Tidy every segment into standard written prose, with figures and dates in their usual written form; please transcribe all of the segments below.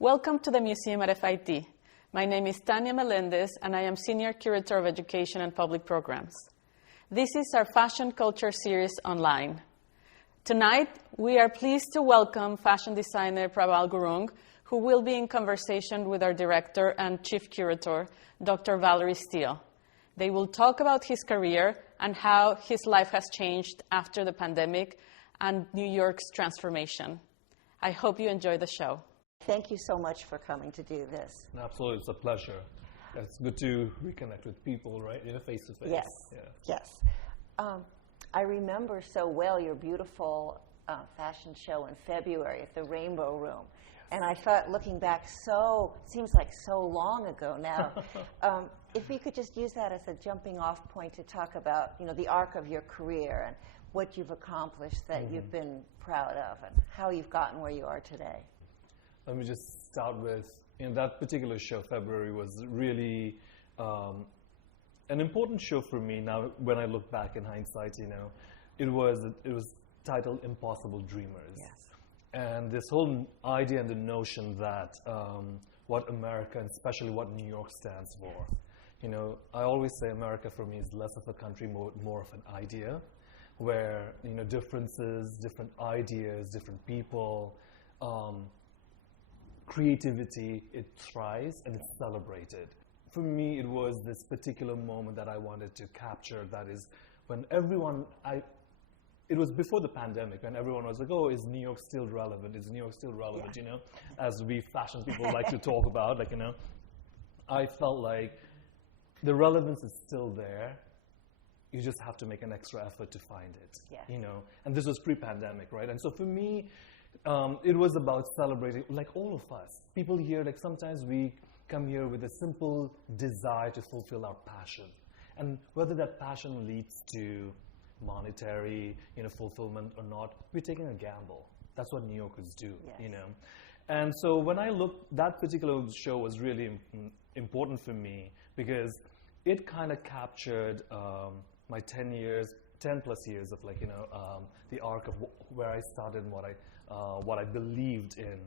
Welcome to the museum at FIT. My name is Tania Melendez, and I am Senior Curator of Education and Public Programs. This is our Fashion Culture series online. Tonight, we are pleased to welcome fashion designer Prabal Gurung, who will be in conversation with our director and chief curator, Dr. Valerie Steele. They will talk about his career and how his life has changed after the pandemic and New York's transformation. I hope you enjoy the show. Thank you so much for coming to do this. Absolutely, it's a pleasure. It's good to reconnect with people, right? Face to face. Yes, yes. I remember so well your beautiful fashion show in February at the Rainbow Room. And I thought, looking back, seems like so long ago now. If we could just use that as a jumping off point to talk about, the arc of your career and what you've accomplished that you've been proud of and how you've gotten where you are today. Let me just start with, that particular show, February, was really an important show for me. Now, when I look back in hindsight, it was titled Impossible Dreamers. Yes. And this whole idea and the notion that what America, and especially what New York stands for. I always say America for me is less of a country, more of an idea, where, differences, different ideas, different people, creativity, it thrives and it's celebrated. For me, it was this particular moment that I wanted to capture. That is when it was before the pandemic, when everyone was like, oh, is New York still relevant? Is New York still relevant? Yeah. As we fashion people like to talk about, I felt like the relevance is still there. You just have to make an extra effort to find it, And this was pre-pandemic, right? And so for me, it was about celebrating, like all of us. People here, sometimes we come here with a simple desire to fulfill our passion. And whether that passion leads to monetary, fulfillment or not, we're taking a gamble. That's what New Yorkers do, Yes. And so when I looked, that particular show was really important for me because it kind of captured my 10 plus years of the arc of where I started and what I believed in.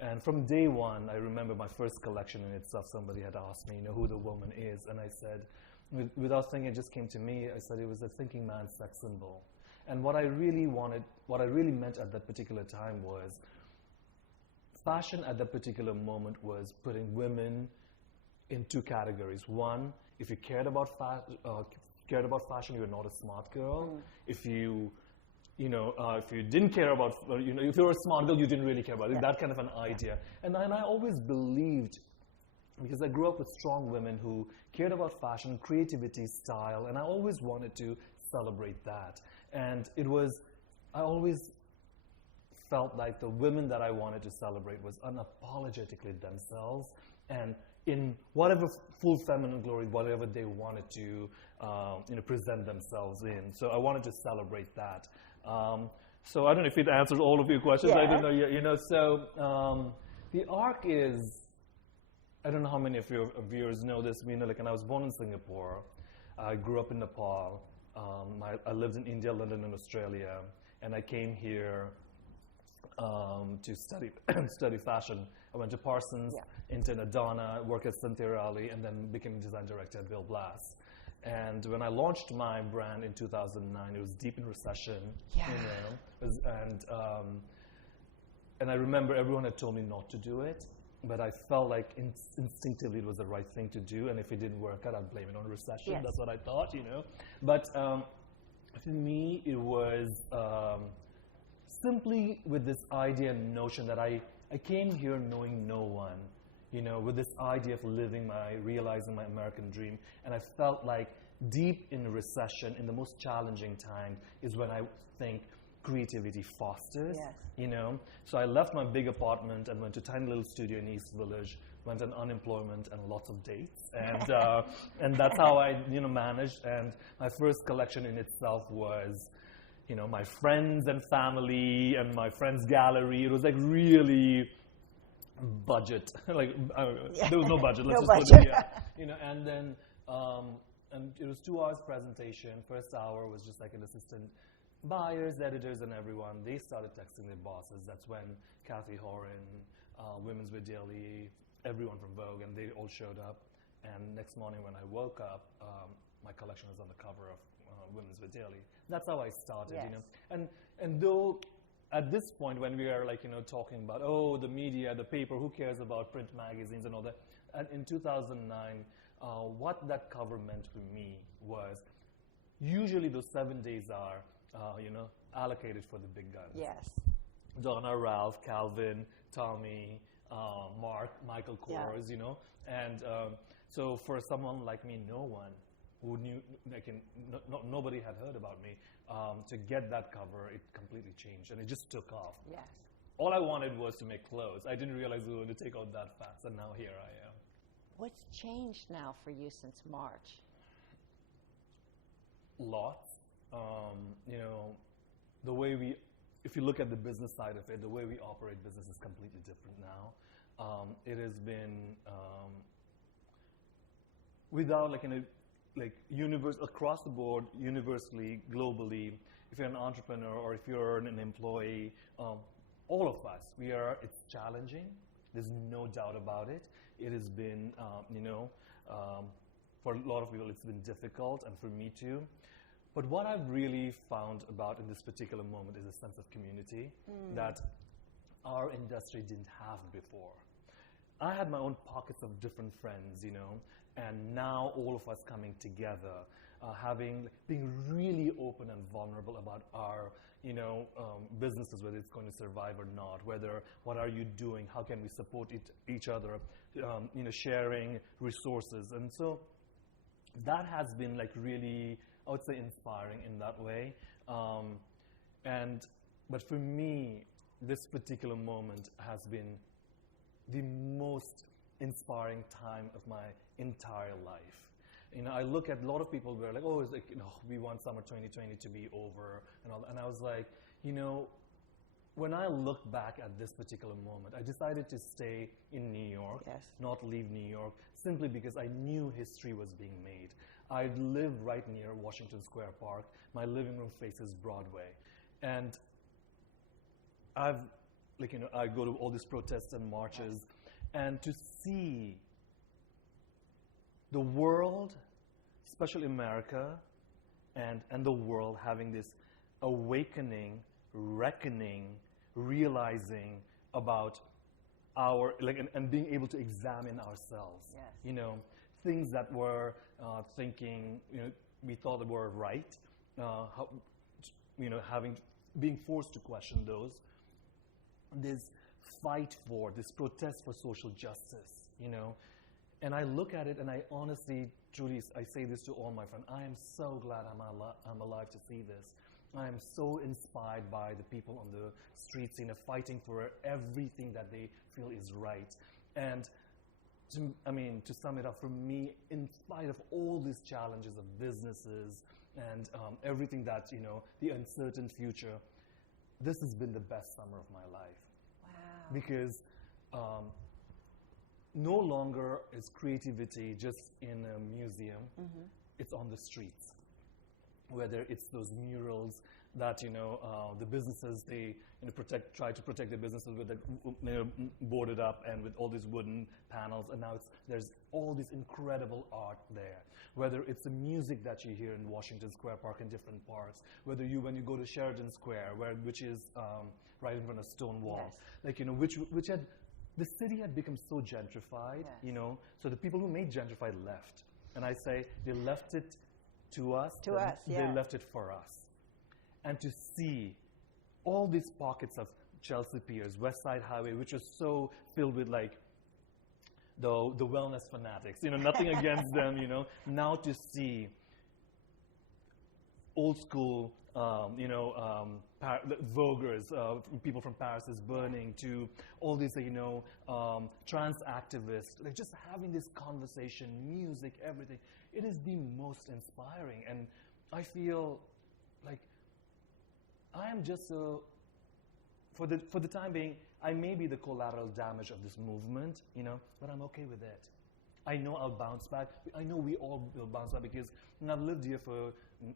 And from day one, I remember my first collection in itself, somebody had asked me, who the woman is. And I said, without thinking, it just came to me. I said it was a thinking man's sex symbol. And what I really meant at that particular time was fashion at that particular moment was putting women in two categories. One, if you cared about fashion, you're not a smart girl. If you didn't care about, if you were a smart girl, you didn't really care about it. That kind of an idea. And I always believed, because I grew up with strong women who cared about fashion, creativity, style, and I always wanted to celebrate that. And I always felt like the women that I wanted to celebrate was unapologetically themselves and in whatever full feminine glory, whatever they wanted to present themselves in. So I wanted to celebrate that. So I don't know if it answers all of your questions. Yeah. I don't know. So the arc is, I don't know how many of your viewers know this. And I was born in Singapore. I grew up in Nepal. I lived in India, London, and Australia. And I came here to study fashion. I went to Parsons, interned at Donna, worked at Cynthia Rowley, and then became design director at Bill Blass. And when I launched my brand in 2009, it was deep in recession. Yeah. And I remember everyone had told me not to do it, but I felt like instinctively it was the right thing to do. And if it didn't work out, I'd blame it on recession. Yes. That's what I thought, But for me, it was simply with this idea and notion that I came here knowing no one, with this idea of realizing my American dream. And I felt like deep in recession, in the most challenging time, is when I think creativity fosters, So I left my big apartment and went to a tiny little studio in East Village, went on unemployment and lots of dates. And that's how I, managed. And my first collection in itself was, my friends and family and my friends' gallery. It was really budget. There was no budget. Let's just put it, and then and it was 2 hours presentation. First hour was just like an assistant buyers, editors, and everyone, they started texting their bosses. That's when Kathy Horan, Women's Wear Daily, everyone from Vogue, and they all showed up. And next morning when I woke up, my collection was on the cover of Women's Wear Daily. That's how I started, Yes. you know. And though at this point when we are talking about, oh, the media, the paper, who cares about print magazines and all that, and in 2009, what that cover meant to me was usually those 7 days are, allocated for the big guns. Yes. Donna, Ralph, Calvin, Tommy, Mark, Michael Kors, and so for someone like me, no one who knew, nobody had heard about me, to get that cover, it completely changed, and it just took off. Yes. All I wanted was to make clothes. I didn't realize we were going to take out that fast, and now here I am. What's changed now for you since March? Lots. The way we, if you look at the business side of it, the way we operate business is completely different now. It has been without universe across the board, universally, globally. If you're an entrepreneur or if you're an employee, all of us, it's challenging. There's no doubt about it. It has been, for a lot of people, it's been difficult, and for me too. But what I've really found about in this particular moment is a sense of community that our industry didn't have before. I had my own pockets of different friends, and now all of us coming together, being really open and vulnerable about our, businesses, whether it's going to survive or not, what are you doing, how can we support each other, sharing resources. And so that has been really, I would say, inspiring in that way. But for me, this particular moment has been the most inspiring time of my entire life. I look at a lot of people who are like, oh, we want summer 2020 to be over and all that. And I was like, when I look back at this particular moment, I decided to stay in New York, not leave New York, simply because I knew history was being made. I live right near Washington Square Park. My living room faces Broadway. And I go to all these protests and marches, and to see the world, especially America, and the world having this awakening, reckoning, realizing about our, and being able to examine ourselves. Yes. Things that were thinking, we thought that were right, being forced to question those. This fight for, this protest for social justice, And I look at it and I honestly, truly, I say this to all my friends, I am so glad I'm alive to see this. I am so inspired by the people on the streets, fighting for everything that they feel is right. And to sum it up, for me, in spite of all these challenges of businesses and everything that, the uncertain future, this has been the best summer of my life. Wow. Because no longer is creativity just in a museum, it's on the streets. Whether it's those murals that, the businesses, they try to protect their businesses with boarded up and with all these wooden panels, and now there's all this incredible art there. Whether it's the music that you hear in Washington Square Park and different parks, when you go to Sheridan Square, which is right in front of Stonewall, which had, the city had become so gentrified, so the people who made gentrified left. And I say they left it to us, they left it for us. And to see all these pockets of Chelsea Piers, West Side Highway, which was so filled with the wellness fanatics, nothing against them, now to see old school, voguers, people from Paris is burning, to all these, trans activists, just having this conversation, music, everything. It is the most inspiring, and I feel like I am just for the time being, I may be the collateral damage of this movement, but I'm okay with it. I know I'll bounce back. I know we all will bounce back because I've lived here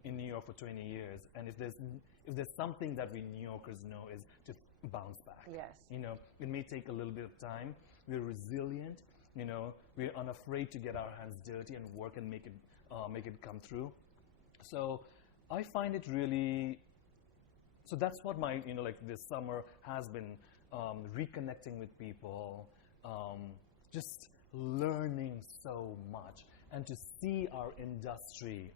in New York for 20 years, and if there's something that we New Yorkers know is to bounce back. Yes. You know, it may take a little bit of time. We're resilient. You know, we're unafraid to get our hands dirty and work and make it come through. So I find it really. So that's what my, you know, like this summer has been, reconnecting with people, just learning so much, and to see our industry,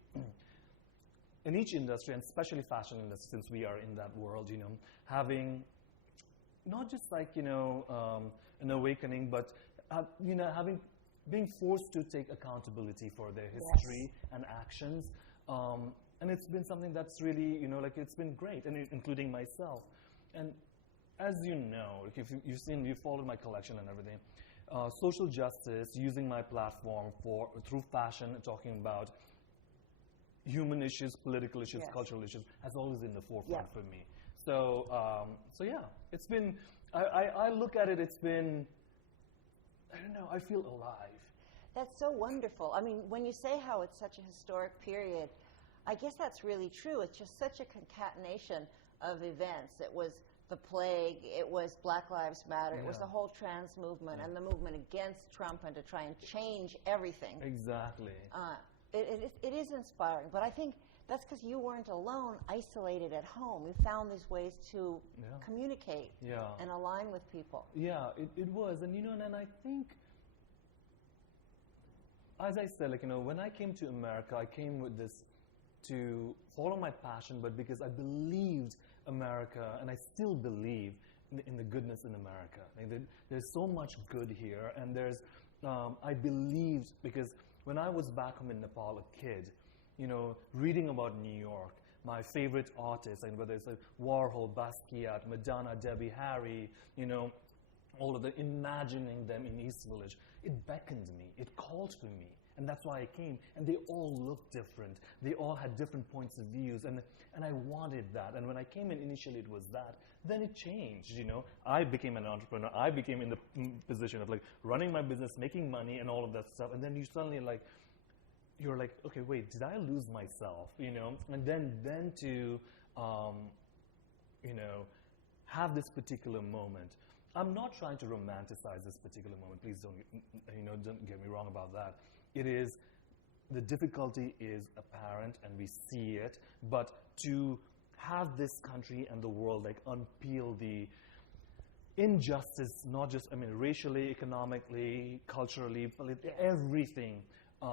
in each industry, and especially fashion industry, since we are in that world, you know, having not just like, you know, an awakening, but, you know, being forced to take accountability for their history and actions. And it's been something that's really, you know, like it's been great, and including myself. And as you know, like if you've followed my collection and everything, social justice, using my platform through fashion, talking about human issues, political issues, cultural issues, has always been the forefront for me. So, yeah, it's been. I look at it. It's been. I don't know. I feel alive. That's so wonderful. I mean, when you say how it's such a historic period, I guess that's really true. It's just such a concatenation of events. It was the plague, it was Black Lives Matter, it was the whole trans movement and the movement against Trump and to try and change everything. Exactly. It is inspiring, but I think that's because you weren't alone, isolated at home. You found these ways to communicate and align with people. Yeah, it was. And, you know, and I think, as I said, like, you know, when I came to America, I came with this to follow my passion, but because I believed America, and I still believe in the goodness in America. And there's so much good here, and I believed, because when I was back home in Nepal, a kid, you know, reading about New York, my favorite artists, and whether it's like Warhol, Basquiat, Madonna, Debbie Harry, you know, all of the imagining them in East Village, it beckoned me, it called for me. And that's why I came. And they all looked different. They all had different points of views. And I wanted that. And when I came in, initially it was that. Then it changed, you know. I became an entrepreneur. I became in the position of like running my business, making money and all of that stuff. And then you suddenly you're like, okay, wait, did I lose myself, you know? And then to, you know, have this particular moment. I'm not trying to romanticize this particular moment. Please don't get me wrong about that. It is, the difficulty is apparent and we see it, but to have this country and the world like unpeel the injustice, not just, I mean, racially, economically, culturally, everything, you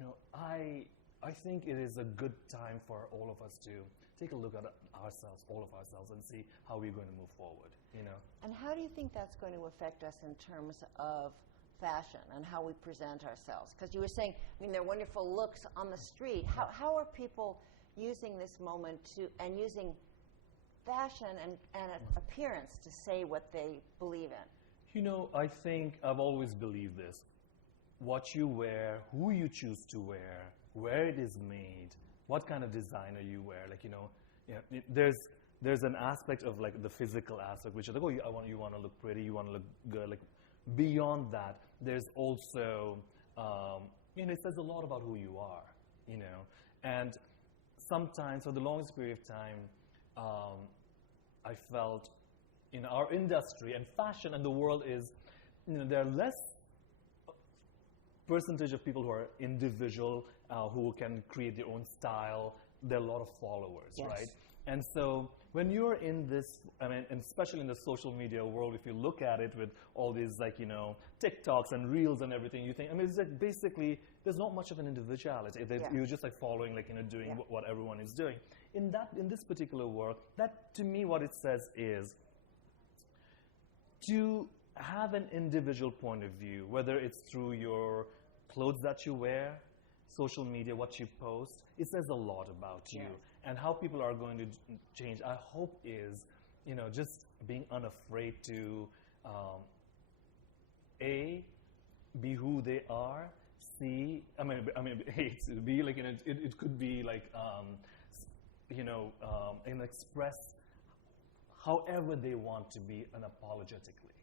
know, I think it is a good time for all of us to take a look at ourselves, all of ourselves, and see how we're going to move forward, you know. And how do you think that's going to affect us in terms of fashion and how we present ourselves? Because you were saying, I mean, they're wonderful looks on the street. How are people using this moment and using fashion and appearance to say what they believe in? You know, I think I've always believed this. What you wear, who you choose to wear, where it is made, what kind of designer you wear, like, you know, there's an aspect of like the physical aspect, which is like, oh, you want to look pretty, you want to look good. Like, beyond that, there's also, you know, it says a lot about who you are, you know. And sometimes, for the longest period of time, I felt in our industry and fashion and the world is, you know, there are less percentage of people who are individual, who can create their own style. There are a lot of followers, right? And so when you're in this, I mean, and especially in the social media world, if you look at it with all these, like, you know, TikToks and Reels and everything, you think, I mean, it's like basically, there's not much of an individuality. You're just like following, like, you know, doing what everyone is doing. In this particular work, that, to me, what it says is to have an individual point of view, whether it's through your clothes that you wear, social media, what you post, it says a lot about you. And how people are going to change, I hope, is, you know, just being unafraid to, A, be who they are, C, I mean, be like, you know, it could be like, you know, and express however they want to be unapologetically.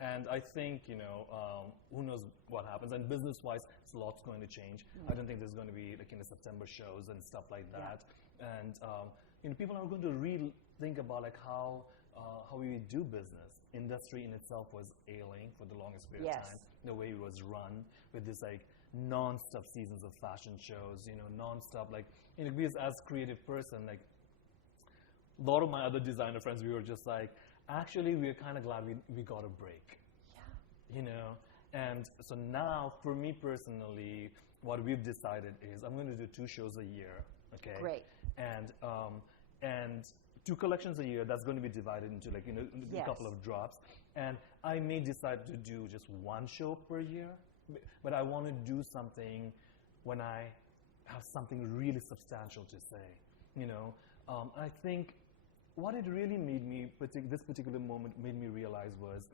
And I think, who knows what happens. And business-wise, it's a lot's going to change. I don't think there's going to be like September shows and stuff like that. And people are going to really think about like how we do business. Industry in itself was ailing for the longest period of time. The way it was run with this like non-stop seasons of fashion shows, non-stop like, because as a creative person, like a lot of my other designer friends, we were just like, actually, we're kind of glad we got a break. Yeah. And so now, for me personally, what we've decided is I'm going to do 2 shows a year. Okay. Great. And 2 collections a year. That's going to be divided into like a couple of drops. And I may decide to do just 1 show per year, but I want to do something when I have something really substantial to say. I think what it really made me, this particular moment made me realize was,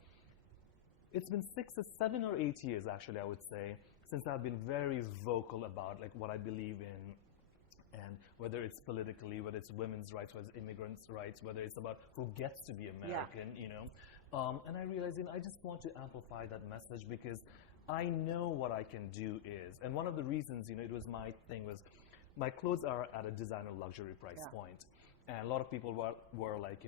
it's been 7 or 8 years actually, I would say, since I've been very vocal about like what I believe in, and whether it's politically, whether it's women's rights, whether it's immigrants' rights, whether it's about who gets to be American, and I realized I just want to amplify that message because I know what I can do is, and one of the reasons, it was my thing was, my clothes are at a designer luxury price point. And a lot of people were like,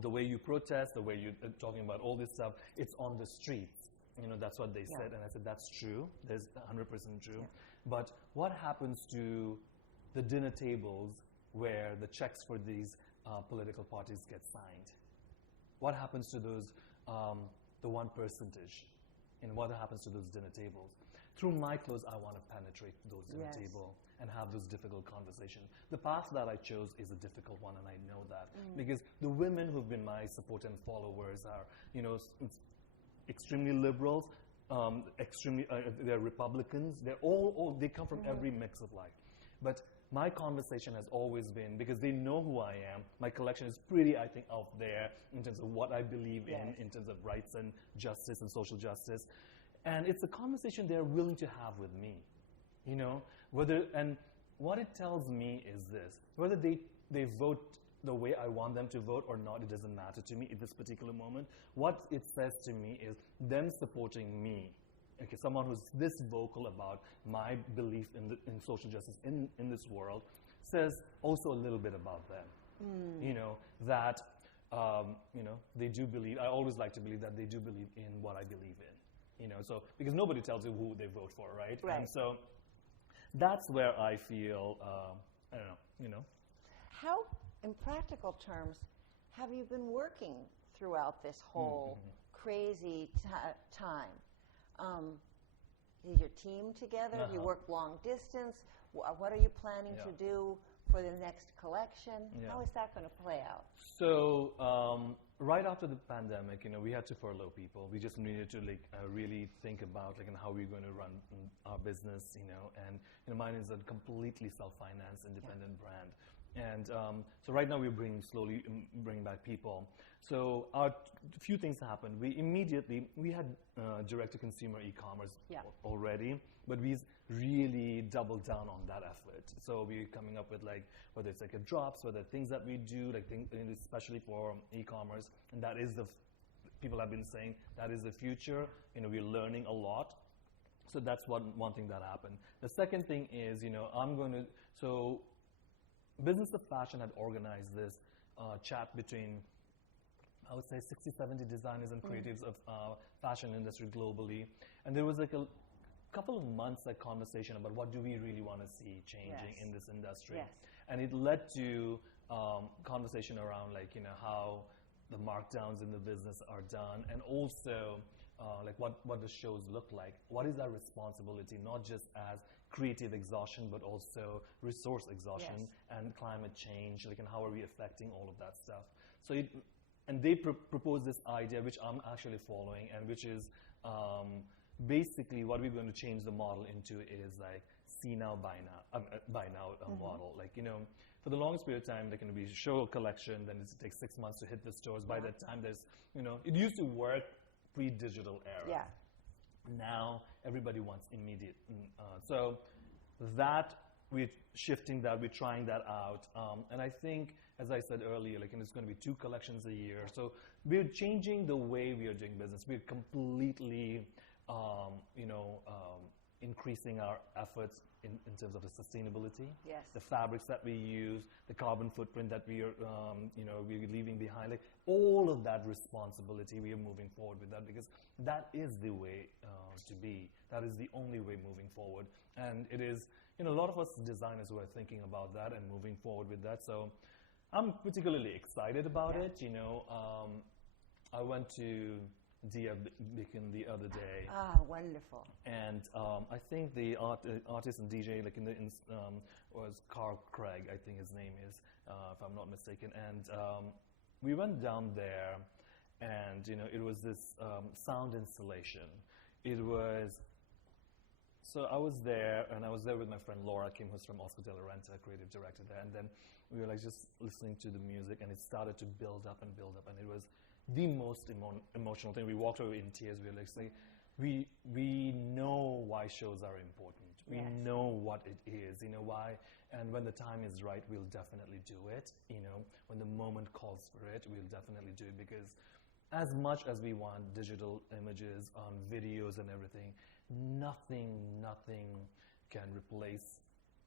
the way you protest, the way you're talking about all this stuff, it's on the streets. That's what they said. And I said, that's true. That's 100% true. Yeah. But what happens to the dinner tables where the checks for these political parties get signed? What happens to those, the 1%? What happens to those dinner tables? Through my clothes, I want to penetrate those dinner tables and have those difficult conversations. The path that I chose is a difficult one, and I know that. Because the women who've been my support and followers are, extremely liberals, they're Republicans, they're they come from every mix of life. But my conversation has always been, because they know who I am, my collection is pretty, I think, out there in terms of what I believe in terms of rights and justice and social justice. And it's a conversation they're willing to have with me, and what it tells me is this: whether they vote the way I want them to vote or not, it doesn't matter to me at this particular moment. What it says to me is them supporting me. Okay, someone who's this vocal about my belief in social justice in this world says also a little bit about them. That they do believe. I always like to believe that they do believe in what I believe in. So because nobody tells you who they vote for, right? Right. And so that's where I feel, I don't know. How, in practical terms, have you been working throughout this whole crazy time? Is your team together? Do you work long distance? What are you planning to do for the next collection? How is that going to play out? So right after the pandemic, we had to furlough people. We just needed to really think about how we're going to run our business, and mine is a completely self-financed, independent brand. And so right now we're slowly bringing back people. So a few things happened. We had direct-to-consumer e-commerce already, but we really doubled down on that effort. So we're coming up with whether it's a drops, whether things that we do, especially for e-commerce, and that is people have been saying that is the future. We're learning a lot. So that's one thing that happened. The second thing is, Business of Fashion had organized this chat between, I would say, 60, 70 designers and creatives of fashion industry globally. And there was a couple of months conversation about what do we really want to see changing in this industry. Yes. And it led to conversation around how the markdowns in the business are done, and also what the shows look like. What is our responsibility, not just as creative exhaustion, but also resource exhaustion and climate change, and how are we affecting all of that stuff. So they proposed this idea, which I'm actually following, and which is basically what we're going to change the model into is see now, buy now model. For the longest period of time, there can be a show collection, then it takes 6 months to hit the stores. By that time, there's, it used to work pre-digital era. Yeah. Now, everybody wants immediate. So that, we're shifting that, we're trying that out. And I think as I said earlier, like, and it's going to be 2 collections a year. So we're changing the way we are doing business. We're completely, increasing our efforts in terms of the sustainability, Yes. the fabrics that we use, the carbon footprint that we are, we're leaving behind. Like, all of that responsibility, we are moving forward with that, because that is the way to be. That is the only way moving forward. And it is, a lot of us designers were thinking about that and moving forward with that. So I'm particularly excited about it. I went to Dia Beacon the other day. Ah, wonderful. And I think the artist and DJ, like was Carl Craig, I think his name is, if I'm not mistaken. And we went down there, and it was this sound installation. It was, so I was there, and I was there with my friend Laura Kim, who's from Oscar de la Renta, creative director there. And then we were like just listening to the music, and it started to build up, and it was the most emotional thing. We walked away in tears. We were like saying, we know why shows are important. We know what it is, why. And when the time is right, we'll definitely do it. When the moment calls for it, we'll definitely do it, because as much as we want digital images, videos and everything, nothing can replace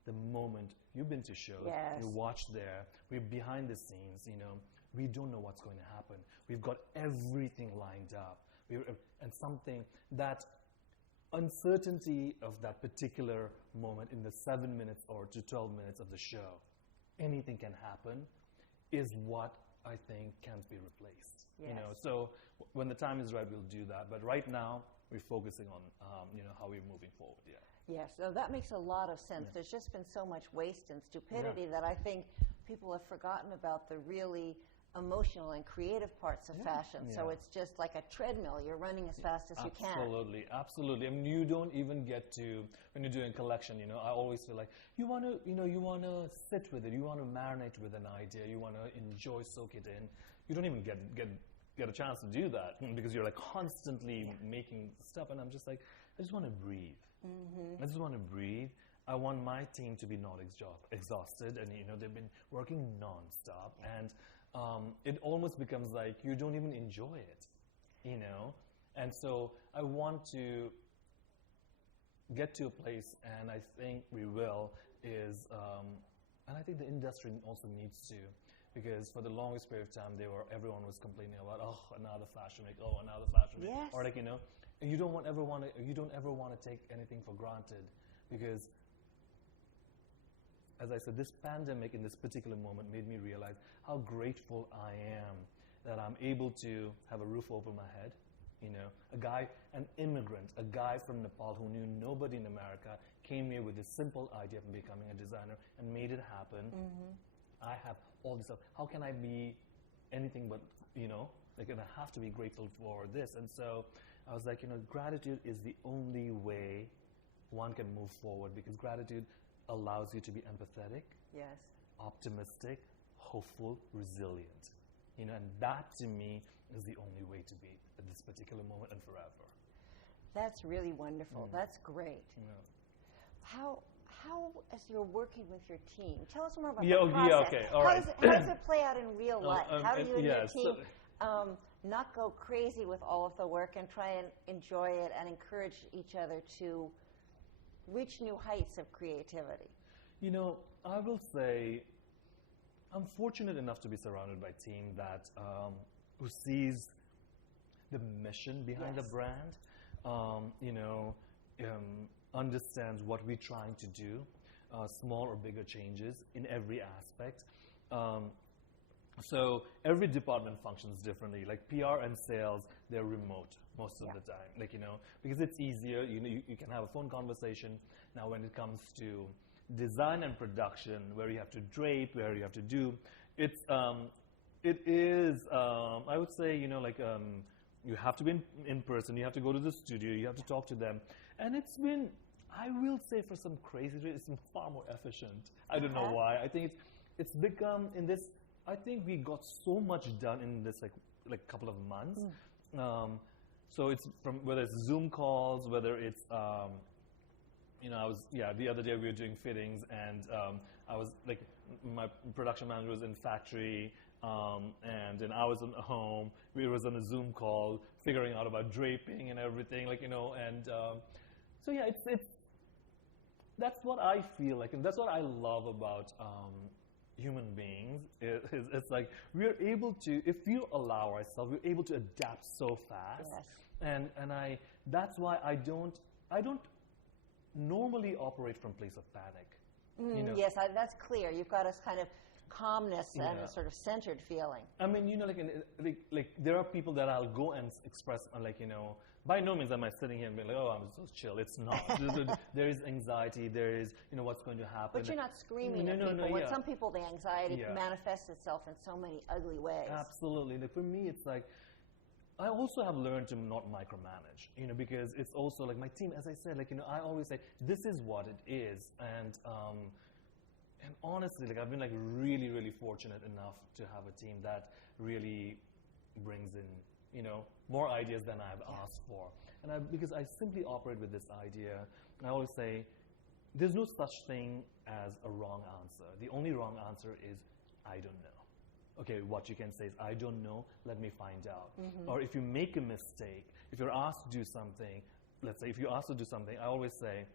the moment. You've been to shows, you watch there, we're behind the scenes, we don't know what's going to happen. We've got everything lined up. And something, that uncertainty of that particular moment in the 7 minutes or to 12 minutes of the show, anything can happen, is what I think can't be replaced. So when the time is right, we'll do that. But right now, we're focusing on how we're moving forward. Yes, so that makes a lot of sense. There's just been so much waste and stupidity that I think people have forgotten about the really emotional and creative parts of fashion. So it's just like a treadmill. You're running as fast as you can. Absolutely. I mean, you don't even get to, when you're doing collection, I always feel like you want to sit with it. You want to marinate with an idea. You want to enjoy, soak it in. You don't even get a chance to do that, because you're like constantly making stuff. And I'm just like, I just want to breathe. I just want to breathe. I want my team to be not exhausted, and they've been working non-stop, and it almost becomes like you don't even enjoy it, And so I want to get to a place, and I think we will, and I think the industry also needs to, because for the longest period of time, everyone was complaining about, another fashion week, another fashion week, or like, you don't ever want to take anything for granted, because, as I said, this pandemic in this particular moment made me realize how grateful I am that I'm able to have a roof over my head. An immigrant, a guy from Nepal who knew nobody in America, came here with this simple idea of becoming a designer and made it happen. I have all this stuff. How can I be anything but, I have to be grateful for this. And so I was like, gratitude is the only way one can move forward, because gratitude allows you to be empathetic, optimistic, hopeful, resilient. And that to me is the only way to be at this particular moment and forever. That's really wonderful. That's great. How, as you're working with your team, tell us more about the process. How does it play out in real life? How do you and your team not go crazy with all of the work and try and enjoy it and encourage each other to reach new heights of creativity? I will say I'm fortunate enough to be surrounded by a team that who sees the mission behind the brand, understands what we're trying to do, small or bigger changes in every aspect. So every department functions differently. Like PR and sales, they're remote most of the time. Because it's easier. You can have a phone conversation. Now, when it comes to design and production, where you have to drape, where you have to do, it is. I would say, you have to be in person. You have to go to the studio. You have to talk to them, and it's been, I will say, for some crazy reason, it's been far more efficient. I don't know why. I think it's become in this. I think we got so much done in this like couple of months. So it's from whether it's Zoom calls, whether it's the other day we were doing fittings, and I was like my production manager was in factory, and then I was at home. We was on a Zoom call, figuring out about draping and everything, like, you know, and so yeah, it's that's what I feel like, and that's what I love about human beings. It's like we're able to, if we allow ourselves, we're able to adapt so fast, Yes. and that's why I don't normally operate from place of panic. You know? Yes, that's clear. You've got a kind of calmness and Yeah. a sort of centered feeling. I mean, you know, like there are people that I'll go and express, like, you know, by no means am I sitting here and being like, oh, I'm so chill. It's not. There is anxiety. There is, you know, what's going to happen. But you're not screaming No, at no, people. no, With yeah. some people, the anxiety Yeah. manifests itself in so many ugly ways. Absolutely. Like for me, it's like, I also have learned to not micromanage, you know, because it's also like my team, as I said, like, you know, I always say, this is what it is. And honestly, like, I've been like really, really fortunate enough to have a team that really brings in, you know, more ideas than I've asked for. And because I simply operate with this idea, I always say, there's no such thing as a wrong answer. The only wrong answer is, I don't know. Okay, what you can say is, I don't know, let me find out. Or if you make a mistake, if you're asked to do something, let's say if you're asked to do something, I always say,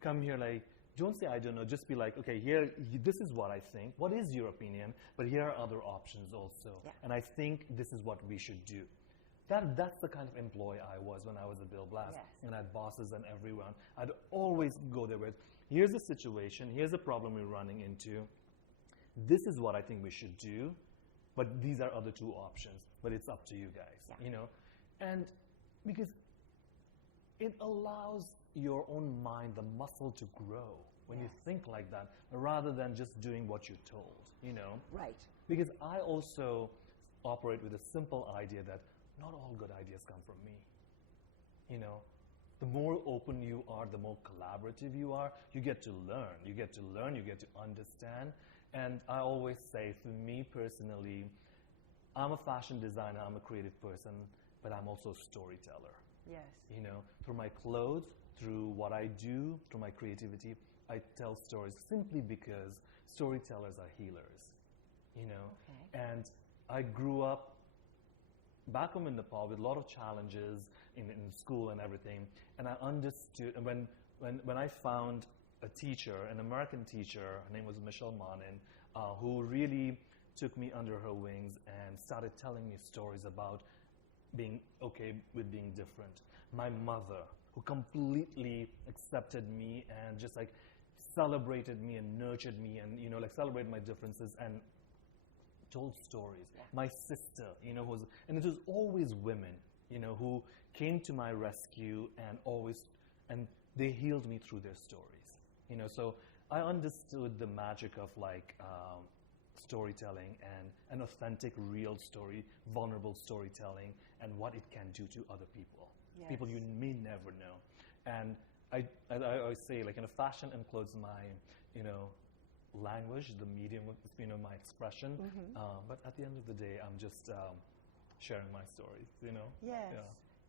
come here, like, don't say I don't know, just be like, okay, this is what I think, what is your opinion, but here are other options also. Yeah. And I think this is what we should do. That's the kind of employee I was when I was at Bill Blast. Yes. And I had bosses and everyone. I'd always go there with, here's the situation, here's the problem we're running into, this is what I think we should do, but these are other two options, but it's up to you guys, you know? And because it allows your own mind, the muscle to grow when you think like that, rather than just doing what you're told, you know? Right. Because I also operate with a simple idea that not all good ideas come from me, you know? The more open you are, the more collaborative you are, you get to learn. You get to learn, you get to understand. And I always say, for me personally, I'm a fashion designer, I'm a creative person, but I'm also a storyteller. Yes. You know, through my clothes, through what I do, through my creativity, I tell stories simply because storytellers are healers, you know. Okay. And I grew up back home in Nepal with a lot of challenges in school and everything, and I understood, and when I found a teacher, an American teacher, her name was Michelle Manin, who really took me under her wings and started telling me stories about being okay with being different. My mother, who completely accepted me and just like celebrated me and nurtured me and, you know, like celebrated my differences and told stories. Yeah. My sister, you know, and it was always women, you know, who came to my rescue and they healed me through their stories, you know. So I understood the magic of like storytelling and an authentic, real story, vulnerable storytelling, and what it can do to other people, people you may never know. And I always say, like, you know, fashion includes my, you know, language, the medium of, you know, my expression. But at the end of the day, I'm just sharing my stories, you know. Yes. Yeah.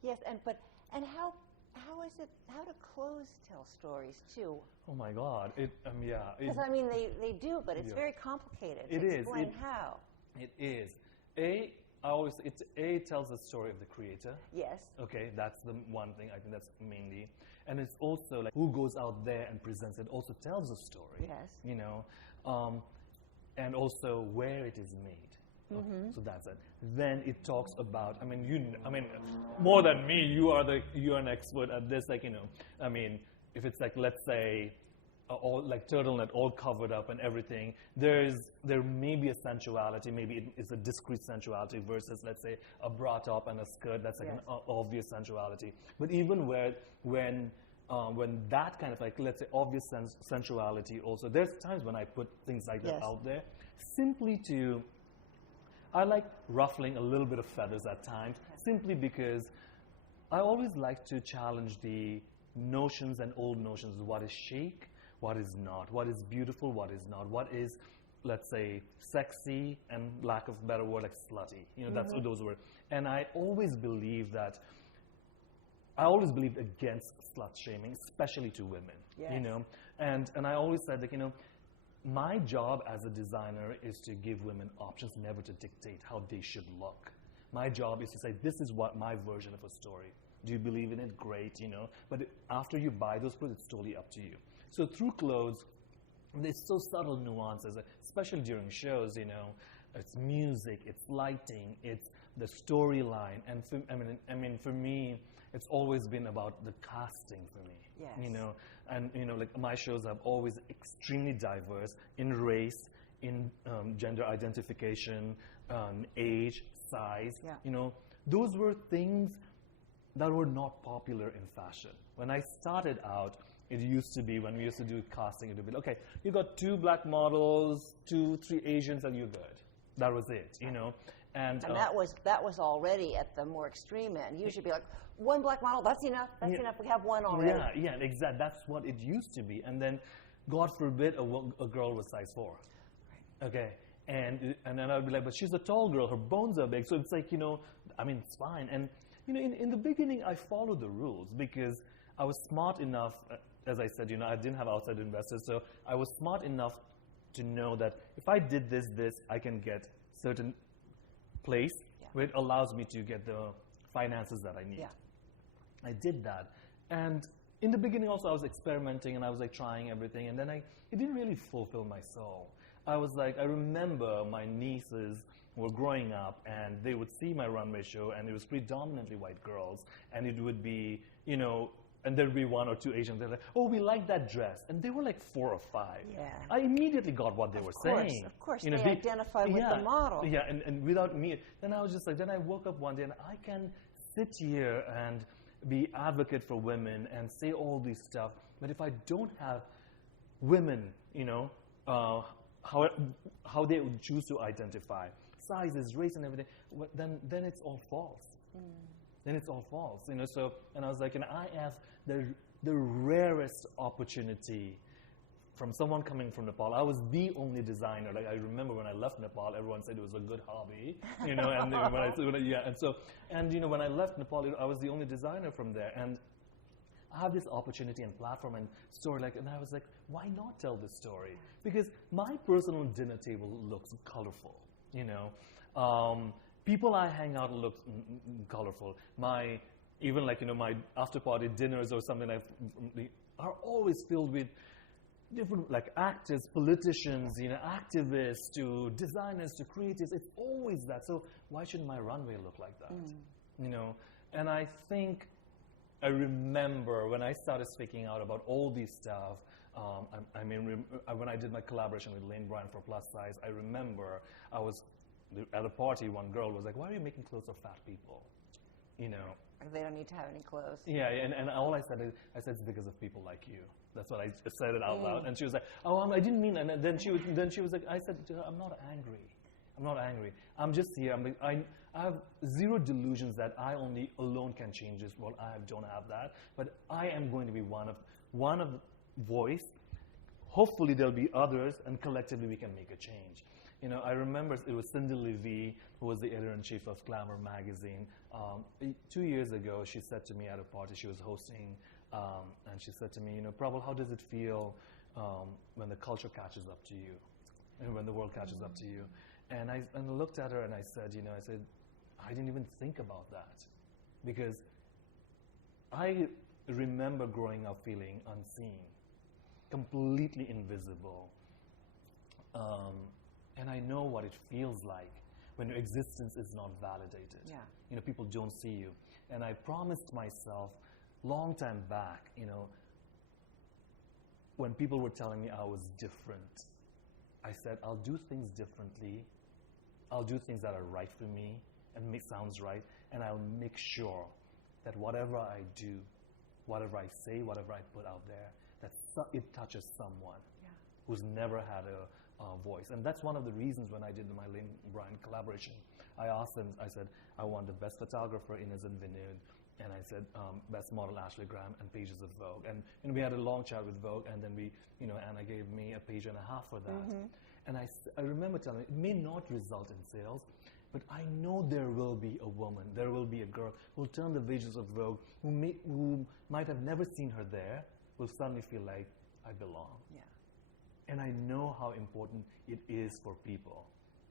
Yes, and how do clothes tell stories too? Oh my God! Yeah. Because I mean, they do, but it's Yeah. very complicated. It to is. Explain how. It is. It tells the story of the creator. Yes. Okay, that's the one thing. I think that's mainly, and it's also like who goes out there and presents it also tells a story. Yes. You know, and also where it is made. Okay, so that's it. Then it talks about. I mean, more than me, you're an expert at this. Like, you know, I mean, if it's like, let's say, all like turtleneck, all covered up and everything, there may be a sensuality. Maybe it's a discrete sensuality versus, let's say, a bra top and a skirt. That's like an obvious sensuality. But even when that kind of like, let's say, obvious sensuality also, there's times when I put things like that out there simply to. I like ruffling a little bit of feathers at times, simply because I always like to challenge the notions and old notions of what is chic, what is not, what is beautiful, what is not, what is, let's say, sexy, and lack of better word, like slutty. You know, that's what those were. And I always believed against slut shaming, especially to women. Yes. You know, and I always said, like, you know, my job as a designer is to give women options, never to dictate how they should look. My job is to say, this is what my version of a story. Do you believe in it? Great, But after you buy those clothes, it's totally up to you. So through clothes, there's so subtle nuances, especially during shows, It's music, it's lighting, it's the storyline. And for me, it's always been about the casting for me. Yes. And like my shows are always extremely diverse in race, in gender identification, age, size. Yeah. Those were things that were not popular in fashion. When I started out, it used to be, when we used to do casting, it would be, okay, you got 2 black models, 2, 3 Asians, and you're good. That was it, And that was already at the more extreme end. You should be like, 1 black model, that's enough. That's enough. We have 1 already. Yeah, exactly. That's what it used to be. And then, God forbid, a girl was size 4. Right. Okay. And then I'd be like, but she's a tall girl. Her bones are big. So it's like, it's fine. And, in the beginning, I followed the rules because I was smart enough, as I said, I didn't have outside investors. So I was smart enough to know that if I did this, I can get certain place where it allows me to get the finances that I need. Yeah. I did that. And in the beginning also I was experimenting and I was like trying everything, and then it didn't really fulfill my soul. I remember my nieces were growing up and they would see my runway show and it was predominantly white girls, and it would be, and there'd be 1 or 2 Asians. They're like, oh, we like that dress. And they were like 4 or 5. Yeah. I immediately got what they were saying. Of course, they identified with the model. Yeah, and without me, then I was just like, then I woke up one day and I can sit here and be advocate for women and say all these stuff. But if I don't have women, how they would choose to identify, sizes, race, and everything, then it's all false. Then it's all false, So, and I was like, I have the rarest opportunity from someone coming from Nepal. I was the only designer. Like I remember when I left Nepal, everyone said it was a good hobby, And when I left Nepal, I was the only designer from there, and I have this opportunity and platform and story, and I was like, why not tell this story? Because my personal dinner table looks colorful, people I hang out look colorful. My after party dinners or something are always filled with different actors, politicians, activists to designers to creatives. It's always that. So why shouldn't my runway look like that? And I think I remember when I started speaking out about all these stuff. When I did my collaboration with Lane Bryant for Plus Size, I remember I was at a party. One girl was like, "Why are you making clothes for fat people?" They don't need to have any clothes. Yeah, and all I said it's because of people like you. That's what I said it out loud. And she was like, "Oh, I didn't mean." And then she was like, I said to her, "I'm not angry. I'm not angry. I'm just here. I have zero delusions that I alone can change this world. I don't have that. But I am going to be one of voice. Hopefully there'll be others, and collectively we can make a change." I remember it was Cindy Levy, who was the editor-in-chief of Glamour magazine. 2 years ago, she said to me at a party she was hosting, and she said to me, "Prabal, how does it feel when the culture catches up to you, and when the world catches up to you?" And I looked at her and I said, I didn't even think about that, because I remember growing up feeling unseen, completely invisible. And I know what it feels like when your existence is not validated. Yeah. People don't see you. And I promised myself long time back, when people were telling me I was different, I said, I'll do things differently. I'll do things that are right for me and sounds right. And I'll make sure that whatever I do, whatever I say, whatever I put out there, that it touches someone who's never had a voice. And that's one of the reasons when I did my Lane Bryant collaboration, I asked them, I said, I want the best photographer, Ines and Vinod, and I said, best model, Ashley Graham, and pages of Vogue. And we had a long chat with Vogue, and then Anna gave me a page and a half for that. And I remember telling her, it may not result in sales, but I know there will be a woman, there will be a girl who will turn the pages of Vogue, who might have never seen her there, will suddenly feel like, I belong. Yeah. And I know how important it is for people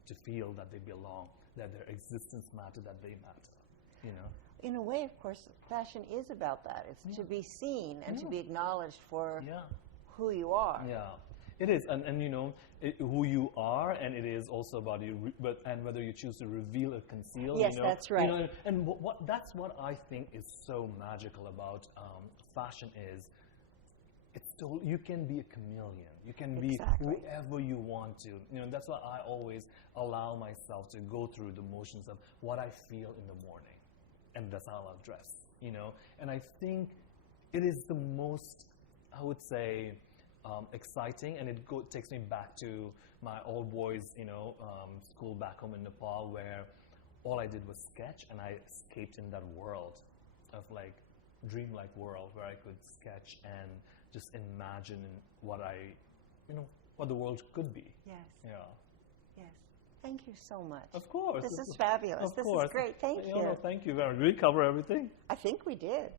to feel that they belong, that their existence matter, that they matter, you know. In a way, of course, fashion is about that. It's to be seen and to be acknowledged for who you are. Yeah, it is, and you know who you are, and it is also about you, and whether you choose to reveal or conceal. Yes, you know, that's right. You know, and that's what I think is so magical about fashion is. You can be a chameleon. You can be whoever you want to. You know, that's why I always allow myself to go through the motions of what I feel in the morning, and that's how I'll dress. You know, and I think it is the most, I would say, exciting, and it takes me back to my old boys, you know, school back home in Nepal, where all I did was sketch, and I escaped in that world of like dreamlike world where I could sketch and just imagine what what the world could be. Yes. Yeah. Yes. Thank you so much. Of course. This is fabulous. Of course. Is great. Thank you. No, thank you very much. Did we cover everything? I think we did.